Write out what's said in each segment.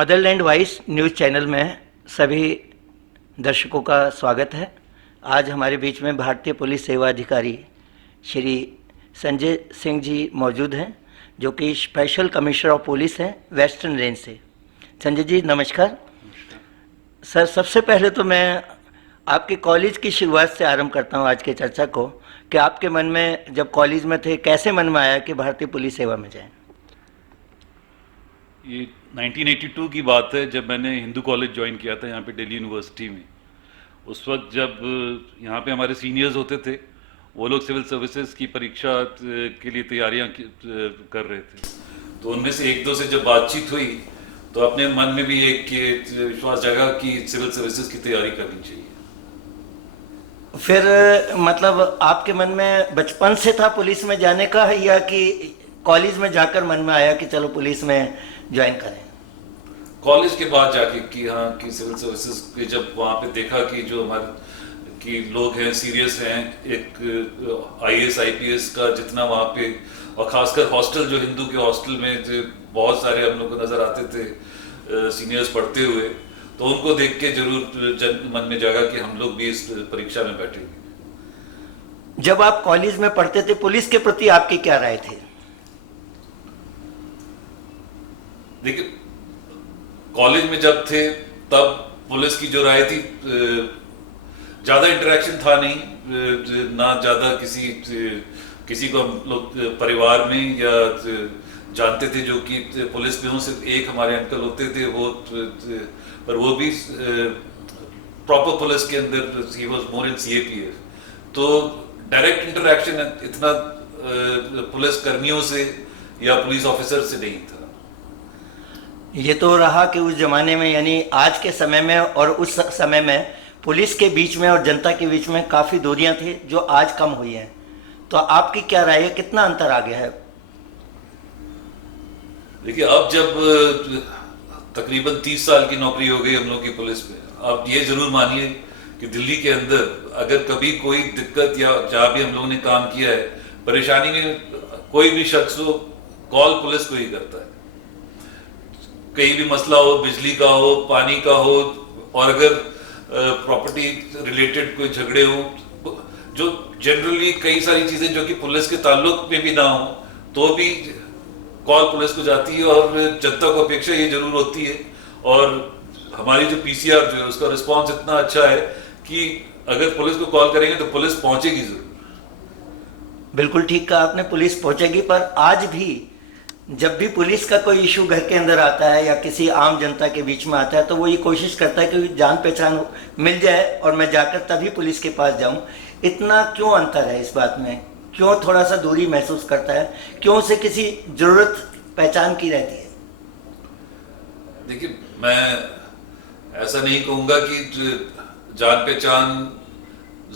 Motherland voice news channel में सभी दर्शकों का स्वागत है। आज हमारे बीच में भारतीय पुलिस सेवा अधिकारी श्री संजय सिंह जी मौजूद हैं, जो कि स्पेशल कमिश्नर ऑफ पुलिस हैं वेस्टर्न रेंज से। संजय जी नमस्कार। सर, सबसे पहले तो मैं आपके कॉलेज की शुरुआत से आरंभ करता हूं आज के चर्चा को, कि आपके मन में जब कॉलेज में थे कैसे मन में आया कि भारतीय पुलिस सेवा में जाएं? ये 1982 की बात है, जब मैंने हिंदू कॉलेज ज्वाइन किया था यहाँ पे दिल्ली यूनिवर्सिटी में। उस वक्त जब यहाँ पे हमारे सीनियर्स होते थे, वो लोग सिविल सर्विसेज की परीक्षा के लिए तैयारियां कर रहे थे, तो उनमें से एक दो से जब बातचीत हुई तो अपने मन में भी एक विश्वास जगा कि सिविल सर्विसेज की तैयारी करनी चाहिए। फिर मतलब आपके मन में बचपन से था पुलिस में जाने का, या कि कॉलेज में जाकर मन में आया कि चलो पुलिस में ज्वाइन करें? कॉलेज के बाद जाके कि हाँ कि सिविल सर्विसेज के जब वहाँ पे देखा कि जो हमारे कि लोग हैं सीरियस हैं, एक आईएएस आईपीएस का जितना वहाँ पे, और खासकर हॉस्टल, जो हिंदू के हॉस्टल में जो बहुत सारे हम लोग को नजर आते थे सीनियर्स पढ़ते हुए, तो उनको देख के जरूर मन में जगा कि हम लोग भी इस परीक्षा में बैठेंगे। जब आप कॉलेज में पढ़ते थे, पुलिस के प्रति आपकी क्या राय थी? देखिए, कॉलेज में जब थे तब पुलिस की जो राय थी, ज्यादा इंटरेक्शन था नहीं, ना ज्यादा किसी को हम लोग परिवार में या जानते थे। जो कि पुलिस में सिर्फ एक हमारे अंकल होते थे, पर वो भी प्रॉपर पुलिस के अंदर, he was more in CAPF, तो डायरेक्ट इंटरेक्शन इतना पुलिस कर्मियों से या पुलिस ऑफिसर से नहीं था। ये तो रहा कि उस जमाने में, यानी आज के समय में और उस समय में पुलिस के बीच में और जनता के बीच में काफ़ी दूरियां थी, जो आज कम हुई हैं। तो आपकी क्या राय है, कितना अंतर आ गया है? देखिए, अब जब तकरीबन 30 साल की नौकरी हो गई हम लोग की पुलिस में, आप ये जरूर मानिए कि दिल्ली के अंदर अगर कभी कोई दिक्कत या जहाँ भी हम लोगों ने काम किया है, परेशानी में कोई भी शख्स हो, कॉल पुलिस को ही करता है। कहीं भी मसला हो, बिजली का हो, पानी का हो, और अगर प्रॉपर्टी रिलेटेड कोई झगड़े हो, जो जनरली कई सारी चीजें जो कि पुलिस के ताल्लुक में भी ना हो, तो भी कॉल पुलिस को जाती है। और जनता को अपेक्षा ये जरूर होती है, और हमारी जो पीसीआर जो है उसका रिस्पांस इतना अच्छा है कि अगर पुलिस को कॉल करेंगे तो पुलिस पहुंचेगी जरूर। बिल्कुल ठीक कहा आपने, पुलिस पहुंचेगी। पर आज भी जब भी पुलिस का कोई इशू घर के अंदर आता है या किसी आम जनता के बीच में आता है, तो वो ये कोशिश करता है कि जान पहचान मिल जाए और मैं जाकर तभी पुलिस के पास जाऊं। इतना क्यों अंतर है इस बात में? क्यों थोड़ा सा दूरी महसूस करता है? क्यों उसे किसी जरूरत पहचान की रहती है? देखिए, मैं ऐसा नहीं कहूँगा कि जान पहचान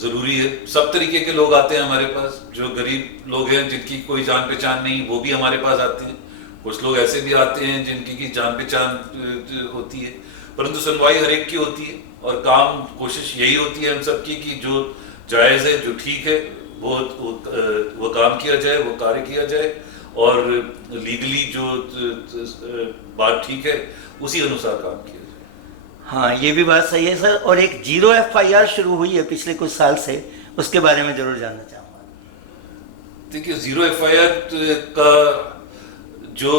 जरूरी है। सब तरीके के लोग आते हैं हमारे पास। जो गरीब लोग हैं जिनकी कोई जान पहचान नहीं, वो भी हमारे पास आते हैं। कुछ लोग ऐसे भी आते हैं जिनकी की जान पहचान होती है, परंतु सुनवाई हर एक की होती है, और काम कोशिश यही होती है हम सबकी कि जो जायज़ है, जो ठीक है, वो काम किया जाए, वो कार्य किया जाए, और लीगली जो बात ठीक है उसी अनुसार काम किया जाए। हाँ, ये भी बात सही है सर। और एक 0 FIR शुरू हुई है पिछले कुछ साल से, उसके बारे में जरूर जानना चाहूँगा। देखिए, 0 FIR का जो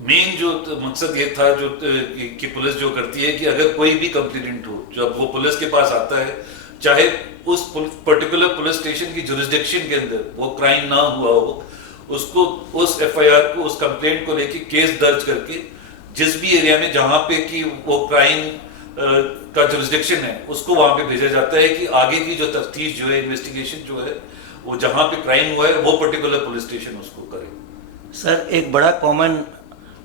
मेन जो मकसद ये था, जो कि पुलिस जो करती है कि अगर कोई भी कंप्लेनेंट हो, जब वो पुलिस के पास आता है, चाहे उस पर्टिकुलर पुलिस स्टेशन की जुरिस्डिक्शन के अंदर वो क्राइम ना हुआ हो, उसको उस FIR को, उस कंप्लेंट को लेके केस दर्ज करके जिस भी एरिया में जहां पे कि वो क्राइम का जुरिस्डिक्शन है, उसको वहां पे भेजा जाता है कि आगे की जो तफ्तीश जो है, इन्वेस्टिगेशन जो है, वो जहां पे क्राइम हुआ है वो पर्टिकुलर पुलिस स्टेशन उसको करे। सर, एक बड़ा कॉमन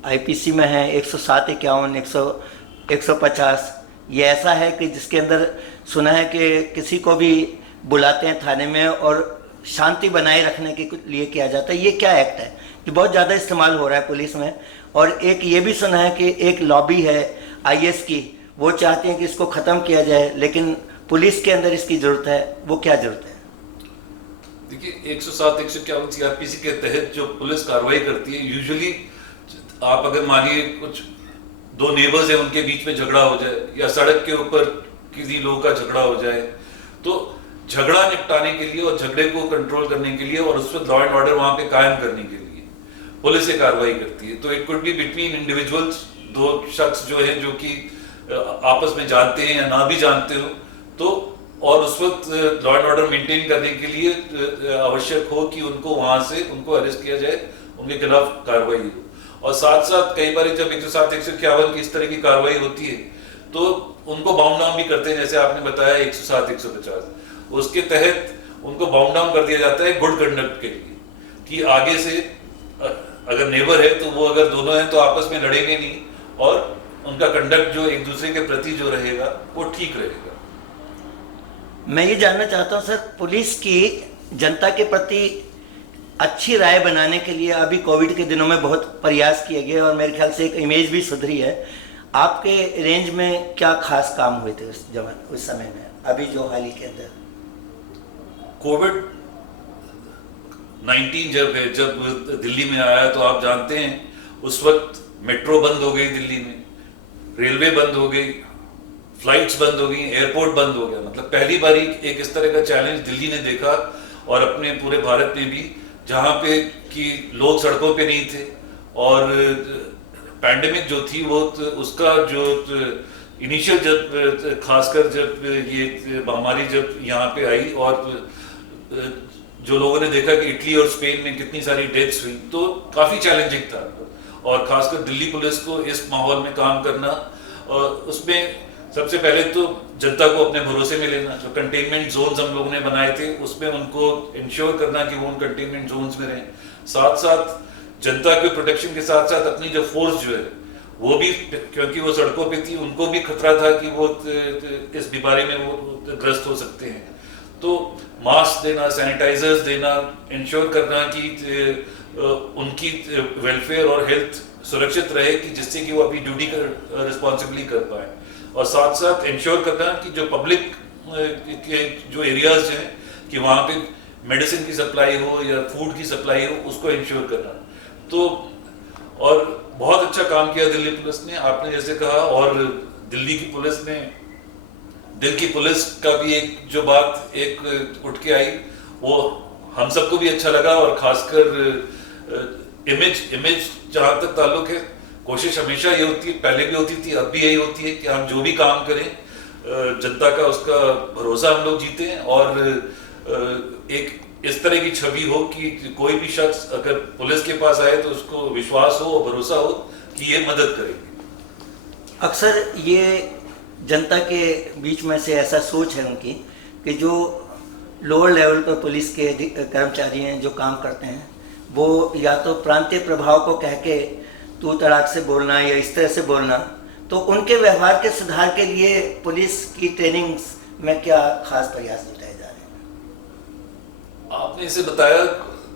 आईपीसी में है 107, 51, 150। ये ऐसा है कि जिसके अंदर सुना है कि किसी को भी बुलाते हैं थाने में और शांति बनाए रखने के लिए किया जाता है। ये क्या एक्ट है जो बहुत ज़्यादा इस्तेमाल हो रहा है पुलिस में? और एक ये भी सुना है कि एक लॉबी है आईएएस की, वो चाहते हैं कि इसको ख़त्म किया जाए, लेकिन पुलिस के अंदर इसकी ज़रूरत है। वो क्या ज़रूरत है? देखिए, 107, 151 सीआरपीसी के तहत जो पुलिस कार्रवाई करती है, यूजुअली आप अगर मानिए कुछ दो नेबर्स हैं उनके बीच में झगड़ा हो जाए, या सड़क के ऊपर किसी लोगों का झगड़ा हो जाए, तो झगड़ा निपटाने के लिए और झगड़े को कंट्रोल करने के लिए और उस पर लॉ एंड ऑर्डर वहां पे कायम करने के लिए पुलिस ये कार्रवाई करती है। तो it could be between individuals, दो शख्स जो है जो कि आपस में जानते हैं या ना भी जानते हो, तो और उस वक्त लॉ एंड ऑर्डर मेंटेन करने के लिए आवश्यक हो कि उनको वहां से उनको अरेस्ट किया जाए, उनके खिलाफ कार्रवाई हो। और साथ साथ कई बार जब 107, 151 की इस तरह की कार्रवाई होती है तो उनको बाउंड डाउन भी करते हैं, जैसे आपने बताया 107, 150, उसके तहत उनको बाउंड डाउन कर दिया जाता है गुड कंडक्ट के लिए, कि आगे से अगर नेबर है तो वो अगर दोनों हैं तो आपस में लड़ेंगे नहीं और उनका कंडक्ट जो एक दूसरे के प्रति जो रहेगा वो ठीक रहेगा। मैं ये जानना चाहता हूँ सर, पुलिस की जनता के प्रति अच्छी राय बनाने के लिए अभी कोविड के दिनों में बहुत प्रयास किए गए और मेरे ख्याल से एक इमेज भी सुधरी है। आपके रेंज में क्या खास काम हुए थे उस समय में, अभी जो हाल ही के अंदर? कोविड 19 जब दिल्ली में आया तो आप जानते हैं उस वक्त मेट्रो बंद हो गई दिल्ली में, रेलवे बंद हो गई, फ्लाइट्स बंद हो गई, एयरपोर्ट बंद हो गया। मतलब पहली बारी एक इस तरह का चैलेंज दिल्ली ने देखा और अपने पूरे भारत में भी, जहां पे कि लोग सड़कों पे नहीं थे और पैंडेमिक जो थी वो उसका जो इनिशियल जब खासकर जब ये महामारी जब यहाँ पे आई और जो लोगों ने देखा कि इटली और स्पेन में कितनी सारी डेथ्स हुई, तो काफी चैलेंजिंग था। और खासकर दिल्ली पुलिस को इस माहौल में काम करना, और उसमें सबसे पहले तो जनता को अपने भरोसे में लेना, जो कंटेनमेंट जोन्स हम लोगों ने बनाए थे उसमें उनको इंश्योर करना कि वो उन कंटेनमेंट जोन्स में रहें, साथ साथ जनता के प्रोटेक्शन के साथ साथ अपनी जो फोर्स जो है वो भी, क्योंकि वो सड़कों पे थी, उनको भी खतरा था कि वो इस बीमारी में वो ग्रस्त हो सकते हैं। तो मास्क देना, सैनिटाइजर्स देना, इंश्योर करना कि उनकी वेलफेयर और हेल्थ सुरक्षित रहे कि जिससे कि वो अपनी ड्यूटी रिस्पॉन्सिबली कर पाए, और साथ साथ इंश्योर करना कि जो पब्लिक के जो एरियाज हैं कि वहाँ पे मेडिसिन की सप्लाई हो या फूड की सप्लाई हो, उसको इंश्योर करना। तो और बहुत अच्छा काम किया दिल्ली पुलिस ने, आपने जैसे कहा। और दिल्ली की पुलिस ने, दिल्ली की पुलिस का भी एक जो बात एक उठ के आई वो हम सबको भी अच्छा लगा, और खासकर इमेज जहां तक ताल्लुक है, कोशिश हमेशा ये होती है, पहले भी होती थी, अब भी यही होती है कि हम जो भी काम करें जनता का उसका भरोसा हम लोग जीते हैं, और एक इस तरह की छवि हो कि कोई भी शख्स अगर पुलिस के पास आए तो उसको विश्वास हो और भरोसा हो कि ये मदद करेंगे। अक्सर ये जनता के बीच में से ऐसा सोच है उनकी कि जो लोअर लेवल पर पुलिस के कर्मचारी हैं जो काम करते हैं, वो या तो प्रांतीय प्रभाव को कह के तू तड़ाक से बोलना या इस तरह से बोलना, तो उनके व्यवहार के सुधार के लिए पुलिस की ट्रेनिंग में क्या खास प्रयास जुटाए जा रहे हैं? आपने इसे बताया,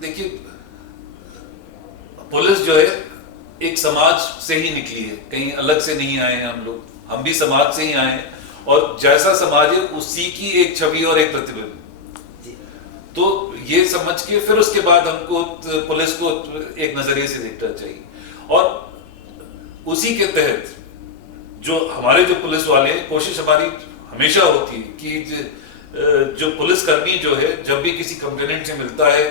देखिए पुलिस जो है एक समाज से ही निकली है, कहीं अलग से नहीं आए हैं हम लोग, हम भी समाज से ही आए हैं, और जैसा समाज है उसी की एक छवि और एक प्रतिबिंब। तो ये समझ के फिर उसके बाद हमको पुलिस को एक नजरिए से देखना चाहिए, और उसी के तहत जो हमारे जो पुलिस वाले हैं, कोशिश हमारी हमेशा होती है कि जो पुलिसकर्मी जो है जब भी किसी कंप्लेनेंट से मिलता है,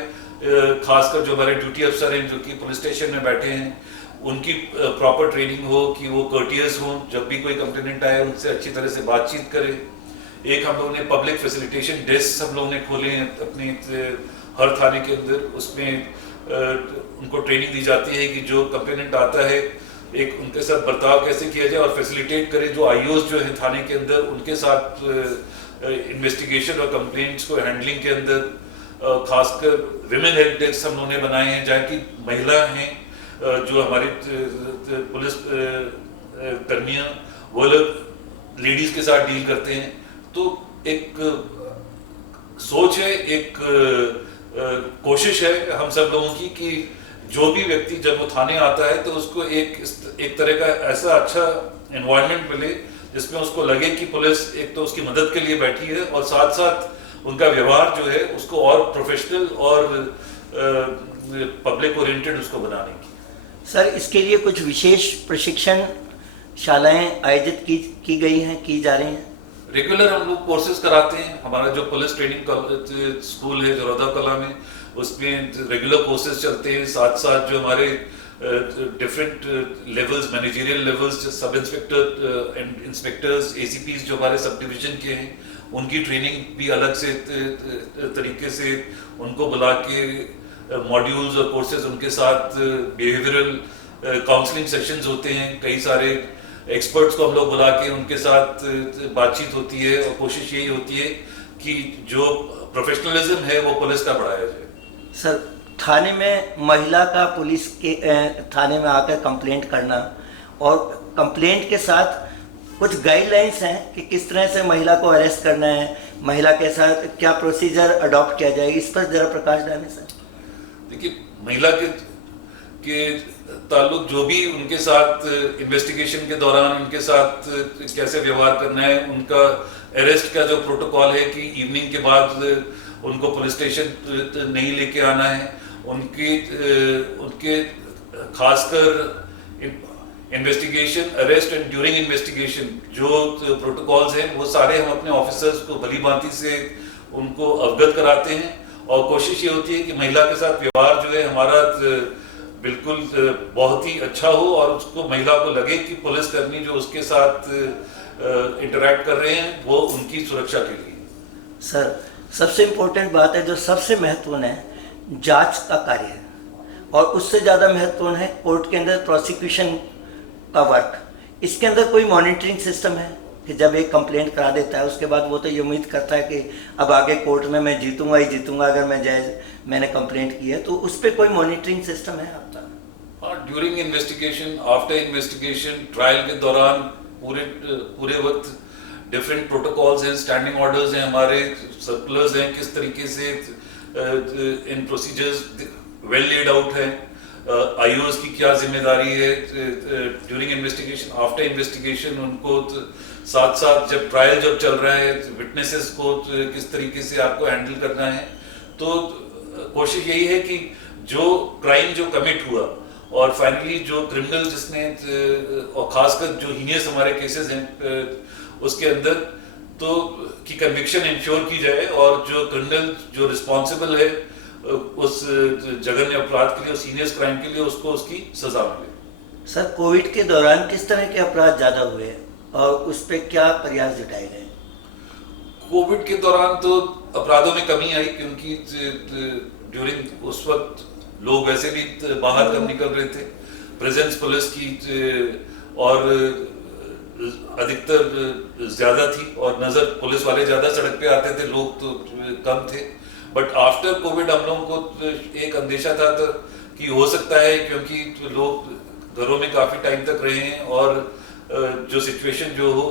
खासकर जो हमारे ड्यूटी अफसर हैं जो कि पुलिस स्टेशन में बैठे हैं, उनकी प्रॉपर ट्रेनिंग हो कि वो कर्टियस हो, जब भी कोई कंप्लेनेंट आए उनसे अच्छी तरह से बातचीत करें। एक हम लोगों ने पब्लिक फैसिलिटेशन डेस्क हम लोगों ने खोले हैं अपने हर थाने के अंदर, उसमें उनको ट्रेनिंग दी जाती है कि जो कंप्लेनेंट आता है एक उनके साथ बर्ताव कैसे किया जाए और फैसिलिटेट करें जो आईओज जो है थाने के अंदर, उनके साथ इन्वेस्टिगेशन और कंप्लेंट्स को हैंडलिंग के अंदर, खासकर विमेन हेल्प डेस्क हम लोगों ने बनाए हैं जहाँ की महिला हैं जो हमारी पुलिस कर्मियाँ, वो लोग लेडीज के साथ डील करते हैं। तो एक सोच है, एक कोशिश है हम सब लोगों की कि जो भी व्यक्ति जब वो थाने आता है तो उसको एक तरह का ऐसा अच्छा एनवायरनमेंट मिले जिसमें उसको लगे कि पुलिस एक तो उसकी मदद के लिए बैठी है, और साथ साथ उनका व्यवहार जो है उसको और प्रोफेशनल और पब्लिक ओरिएंटेड उसको बनाने की। सर, इसके लिए कुछ विशेष प्रशिक्षण शालाएं आयोजित की गई हैं, की जा रही हैं? रेगुलर हम लोग कोर्सेज कराते हैं। हमारा जो पुलिस ट्रेनिंग स्कूल है जोरदा कला में, उसमें रेगुलर कोर्सेज चलते हैं। साथ साथ जो हमारे different levels, managerial levels, sub inspector and inspectors, ACPs जो हमारे सब डिवीजन के हैं, उनकी ट्रेनिंग भी अलग से तरीके से उनको बुला के मॉड्यूल्स और कोर्सेज उनके साथ, बिहेवियरल काउंसलिंग सेशंस होते हैं। कई सारे एक्सपर्ट्स को हम लोग बुला के उनके साथ बातचीत होती है और कोशिश यही होती है कि जो प्रोफेशनलिज्म है वो पुलिस का बढ़ाया जाए। सर, थाने में महिला का पुलिस के थाने में आकर कंप्लेंट करना और कंप्लेंट के साथ कुछ गाइडलाइंस हैं कि किस तरह से महिला को अरेस्ट करना है, महिला के साथ क्या प्रोसीजर अडॉप्ट किया जाएगा, इस पर जरा प्रकाश डालें सर। देखिए, महिला के ताल्लुक जो भी उनके साथ इन्वेस्टिगेशन के दौरान उनके साथ कैसे व्यवहार करना है, उनका अरेस्ट का जो प्रोटोकॉल है कि इवनिंग के बाद उनको पुलिस स्टेशन नहीं लेके आना है, उनके खासकर investigation, arrest and during investigation जो प्रोटोकॉल्स हैं वो सारे हम अपने ऑफिसर्स को भली भांति से उनको अवगत कराते हैं। और कोशिश ये होती है कि महिला के साथ व्यवहार जो है हमारा बिल्कुल बहुत ही अच्छा हो और उसको, महिला को लगे कि पुलिस कर्मी जो उसके साथ इंटरैक्ट कर रहे हैं वो उनकी सुरक्षा के लिए। सर, सबसे इम्पोर्टेंट बात है, जो सबसे महत्वपूर्ण है, जांच का कार्य है, और उससे ज़्यादा महत्वपूर्ण है कोर्ट के अंदर प्रोसिक्यूशन का वर्क। इसके अंदर कोई मॉनिटरिंग सिस्टम है कि जब एक कंप्लेंट करा देता है उसके बाद वो तो ये उम्मीद करता है कि अब आगे कोर्ट में मैं जीतूंगा ही जीतूंगा अगर मैंने कंप्लेंट की है, तो उस पर कोई मॉनिटरिंग सिस्टम है आपका? During investigation, after investigation, trial के दौरान पूरे वक्त डिफरेंट प्रोटोकॉल्स हैं, स्टैंडिंग ऑर्डर्स हैं, हमारे सर्कुलर्स हैं, किस तरीके से इन प्रोसीजर्स वेल लेड आउट है, आईओएस की क्या जिम्मेदारी है ड्यूरिंग इन्वेस्टिगेशन, आफ्टर इन्वेस्टिगेशन, उनको साथ साथ जब ट्रायल जब चल रहा है विटनेसेस को किस तरीके से आपको हैंडल करना है। तो कोशिश यही है कि जो क्राइम जो कमिट हुआ और फाइनली जो क्रिमिनल जिसने, और खासकर जो हीनियस हमारे केसेस हैं उसके अंदर, तो की कन्विक्शन इंश्योर की जाए और जो क्रिमिनल जो रिस्पॉन्सिबल है उस जघन्य अपराध के लिए, उस सीनियस क्राइम के लिए, उसको उसकी सजा मिले। सर, कोविड के दौरान किस तरह के अपराध ज़्यादा हुए और उस पर क्या प्रयास जुटाए गए? कोविड के दौरान तो अपराधों में कमी आई क्योंकि ड्यूरिंग उस वक्त लोग वैसे भी बाहर कम निकल रहे थे, प्रेजेंस पुलिस की और अधिकतर ज्यादा थी और नजर पुलिस वाले ज्यादा सड़क पे आते थे, लोग तो कम थे। बट आफ्टर कोविड हम लोगों को एक अंदेशा था तो कि हो सकता है, क्योंकि लोग घरों में काफी टाइम तक रहे हैं और जो सिचुएशन जो हो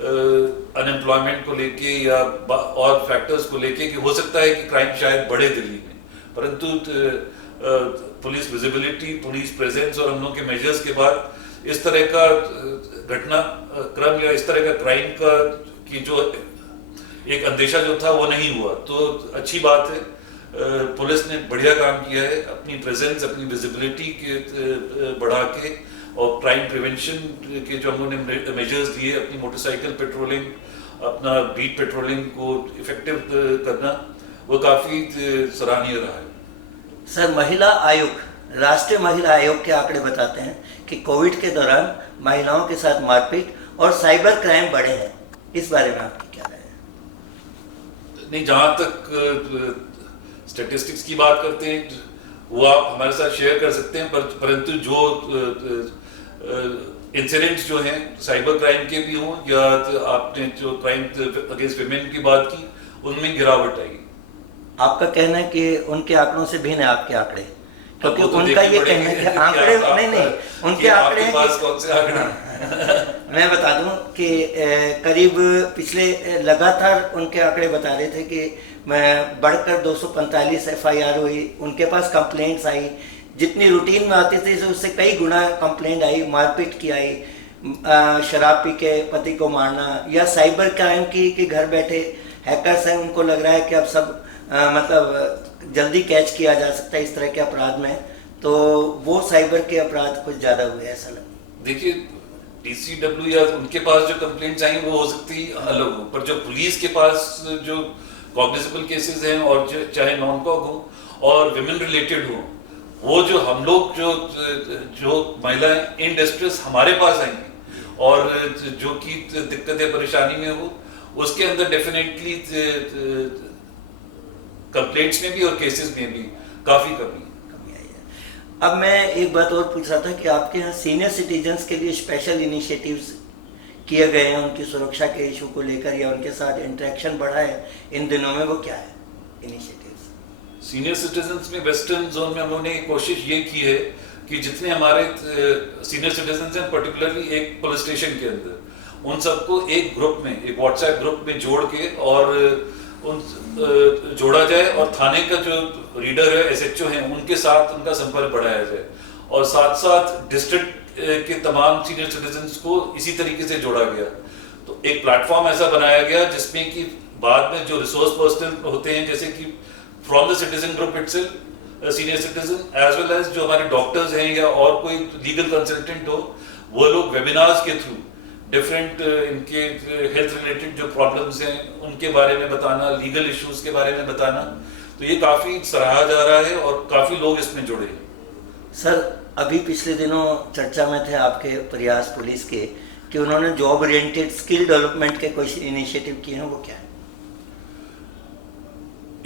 अनएम्प्लॉयमेंट को लेके या और फैक्टर्स को लेके, कि हो सकता है कि क्राइम शायद बढ़े दिल्ली में, परंतु पुलिस विजिबिलिटी, पुलिस प्रेजेंस और हम लोग के मेजर्स के बाद इस तरह का घटना क्रम या इस तरह का क्राइम का कि जो एक अंदेशा जो था वो नहीं हुआ। तो अच्छी बात है, पुलिस ने बढ़िया काम किया है, अपनी प्रेजेंस, अपनी विजिबिलिटी के बढ़ा के और क्राइम प्रिवेंशन के जो हम लोगों ने मेजर्स लिए, अपनी मोटरसाइकिल पेट्रोलिंग, अपना बीट पेट्रोलिंग को इफेक्टिव करना, वो काफ़ी सराहनीय रहा है। सर, महिला आयोग, राष्ट्रीय महिला आयोग के आंकड़े बताते हैं कि कोविड के दौरान महिलाओं के साथ मारपीट और साइबर क्राइम बढ़े हैं, इस बारे में आपकी क्या राय है? नहीं, जहाँ तक स्टैटिस्टिक्स की बात करते हैं वो आप हमारे साथ शेयर कर सकते हैं, परंतु जो इंसिडेंट्स जो हैं साइबर क्राइम के भी हों या आपने जो क्राइम अगेंस्ट विमेन की बात की, उनमें गिरावट आई। आपका कहना है कि उनके आंकड़ों से भिन्न है आपके आंकड़े, क्योंकि तो उनका ये कहना है कि आंकड़े नहीं उनके आंकड़े हैं पास कौन से आंकड़े मैं बता दूं कि करीब पिछले लगातार उनके आंकड़े बता रहे थे कि मैं बढ़कर 245 एफआईआर हुई, उनके पास कंप्लेंट्स आई, जितनी रूटीन में आती थी उससे कई गुना कंप्लेंट आई, मारपीट की आई, शराब पी के पति को मारना, या साइबर क्राइम की कि घर बैठे हैकर्स हैं, उनको लग रहा है कि अब सब मतलब जल्दी कैच किया जा सकता है इस तरह के अपराध में, तो वो साइबर के अपराध कुछ ज़्यादा हुए ऐसा लगता है। देखिए, DCW या उनके पास जो कंप्लेंट्स आई वो हो सकती अलग हो, पर जो पुलिस के पास जो कॉग्निजेबल केसेस हैं और चाहे नॉन कॉग हो और विमेन रिलेटेड हो, वो जो हम लोग जो महिलाएं इन डिस्ट्रेस हमारे पास आएंगी और जो कि दिक्कत या परेशानी में हो, उसके अंदर डेफिनेटली कंप्लेंट्स में भी और केसेस में भी काफी कमी। अब मैं एक बात और पूछ रहा था कि आपके यहाँ सीनियर सिटीजन्स के लिए स्पेशल इनिशिएटिव्स किए गए हैं उनकी सुरक्षा के इशू को लेकर, या उनके साथ इंटरेक्शन बढ़ा है इन दिनों में, वो क्या है इनिशिएटिव्स? सीनियर सिटीजन्स में वेस्टर्न जोन में हम लोगों ने कोशिश ये की है कि जितने हमारे सीनियर सिटीजन्स हैं, पर्टिकुलरली एक पुलिस स्टेशन के अंदर, उन सबको एक ग्रुप में, एक व्हाट्सएप ग्रुप में जोड़ के और उन जोड़ा जाए और थाने का जो रीडर है, SHO है, उनके साथ उनका संपर्क बढ़ाया जाए और साथ साथ डिस्ट्रिक्ट के तमाम सीनियर सिटीजन्स को इसी तरीके से जोड़ा गया। तो एक प्लेटफॉर्म ऐसा बनाया गया जिसमें कि बाद में जो रिसोर्स पर्सनल होते हैं, जैसे कि from the citizen group itself, senior citizen as well as जो हमारे डॉक्टर्स हैं या और कोई लीगल कंसल्टेंट हो, वो लोग वेबिनार्स के थ्रू डिफरेंट इनके हेल्थ रिलेटेड जो प्रॉब्लम्स हैं उनके बारे में बताना, लीगल इश्यूज के बारे में बताना, तो ये काफी सराहा जा रहा है और काफी लोग इसमें जुड़े हैं। सर, अभी पिछले दिनों चर्चा में थे आपके प्रयास पुलिस के कि उन्होंने जॉब ओरिएंटेड स्किल डेवलपमेंट के कुछ इनिशिएटिव किए हैं, वो क्या है?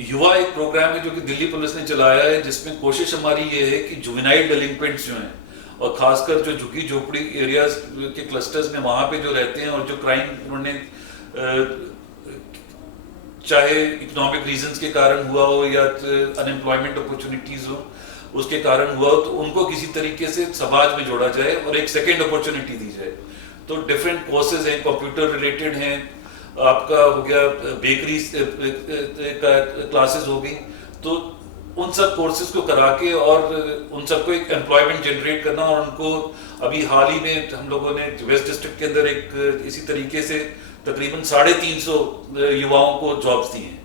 युवा एक प्रोग्राम है जो कि दिल्ली पुलिस ने चलाया है, जिसमें कोशिश हमारी ये है कि जुवेनाइल डेलिंक्वेंट्स जो हैं और खासकर जो झुग्गी झोपड़ी एरियाज के क्लस्टर्स में वहां पे जो रहते हैं और जो क्राइम उन्होंने चाहे इकोनॉमिक रीजंस के कारण हुआ हो या अनएम्प्लॉयमेंट अपॉर्चुनिटीज हो उसके कारण हुआ हो, तो उनको किसी तरीके से समाज में जोड़ा जाए और एक सेकेंड अपॉर्चुनिटी दी जाए। तो डिफरेंट कोर्सेज हैं, कंप्यूटर रिलेटेड हैं, आपका हो गया बेकरी क्लासेस हो गई, तो उन सब कोर्सेज को करा के और उन सबको एक एम्प्लॉयमेंट जनरेट करना। और उनको अभी हाल ही में हम लोगों ने वेस्ट डिस्ट्रिक्ट के अंदर एक इसी तरीके से तकरीबन 350 युवाओं को जॉब्स दी हैं।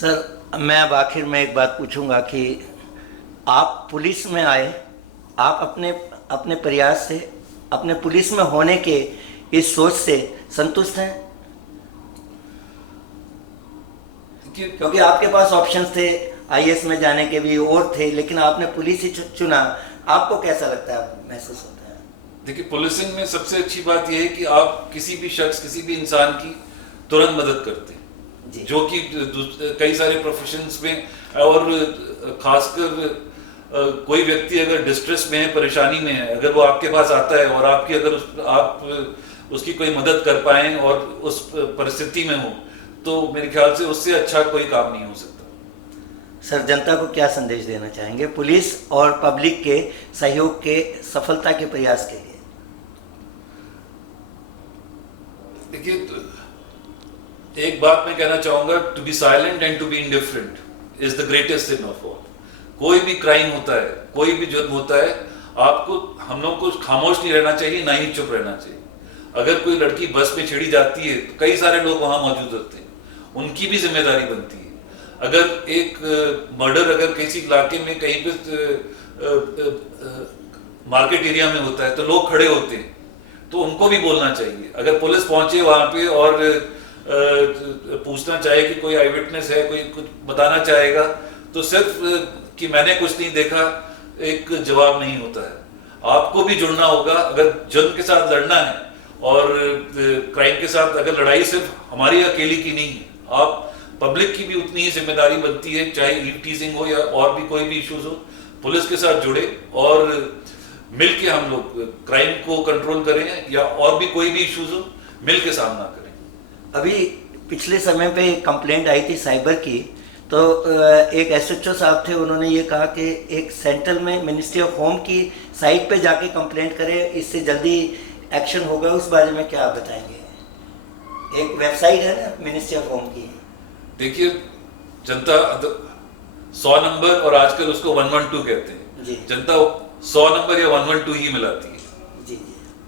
सर, मैं अब आखिर में एक बात पूछूंगा कि आप पुलिस में आए, आप अपने प्रयास से, अपने पुलिस में होने के इस सोच से संतुष्ट हैं? क्योंकि आपके पास ऑप्शंस थे IAS में जाने के भी और थे, लेकिन आपने पुलिस ही चुना। आपको कैसा लगता है, महसूस होता है? देखिए, पुलिसिंग में सबसे अच्छी बात यह है कि आप किसी भी शख्स, किसी भी इंसान की तुरंत मदद करते हैं, जो कि कई सारे प्रोफेशंस में, और खासकर कोई व्यक्ति अगर डिस्ट्रेस में है, परेशानी में है, अगर वो आपके पास आता है और आपकी अगर आप उसकी कोई मदद कर पाएं और उस परिस्थिति में हो, तो मेरे ख्याल से उससे अच्छा कोई काम नहीं हो सकता। सर, जनता को क्या संदेश देना चाहेंगे पुलिस और पब्लिक के सहयोग के सफलता के प्रयास के लिए? देखिए, एक बात मैं कहना चाहूंगा, to be silent and to be indifferent is the greatest sin of all. कोई भी क्राइम होता है, कोई भी जुर्म होता है, आपको, हम लोग को खामोश नहीं रहना चाहिए, ना ही चुप रहना चाहिए। अगर कोई लड़की बस में छेड़ी जाती है तो कई सारे लोग वहां मौजूद होते हैं, उनकी भी जिम्मेदारी बनती है। अगर एक मर्डर अगर किसी इलाके में कहीं पे मार्केट एरिया में होता है तो लोग खड़े होते हैं, तो उनको भी बोलना चाहिए। अगर पुलिस पहुंचे वहां पे और पूछना चाहे कि कोई आई विटनेस है, कोई कुछ बताना चाहेगा, तो सिर्फ कि मैंने कुछ नहीं देखा एक जवाब नहीं होता है। आपको भी जुड़ना होगा। अगर जुर्म के साथ लड़ना है और क्राइम के साथ अगर लड़ाई सिर्फ हमारी अकेली की नहीं है, आप पब्लिक की भी उतनी ही जिम्मेदारी बनती है, चाहे ईव टीजिंग हो या और भी कोई भी इश्यूज हो, पुलिस के साथ जुड़े और मिलके हम लोग क्राइम को कंट्रोल करें या और भी कोई भी इश्यूज हो, मिलके सामना करें। अभी पिछले समय पे एक कंप्लेंट आई थी साइबर की, तो एक SHO साहब थे, उन्होंने ये कहा कि एक सेंट्रल में मिनिस्ट्री ऑफ होम की साइट पे जाके कंप्लेंट करें, इससे जल्दी एक्शन होगा। उस बारे में क्या आप बताएंगे? एक वेबसाइट है ना मिनिस्ट्री ऑफ होम की। देखिए, जनता 100 नंबर और आजकल उसको 112 कहते हैं जी। जनता 100 नंबर या 112 ही मिलाती है। जी,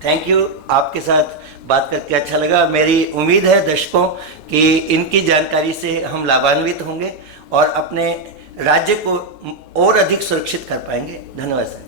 थैंक यू। आपके साथ बात करके अच्छा लगा। मेरी उम्मीद है दर्शकों कि इनकी जानकारी से हम लाभान्वित होंगे और अपने राज्य को और अधिक सुरक्षित कर पाएंगे। धन्यवाद सर।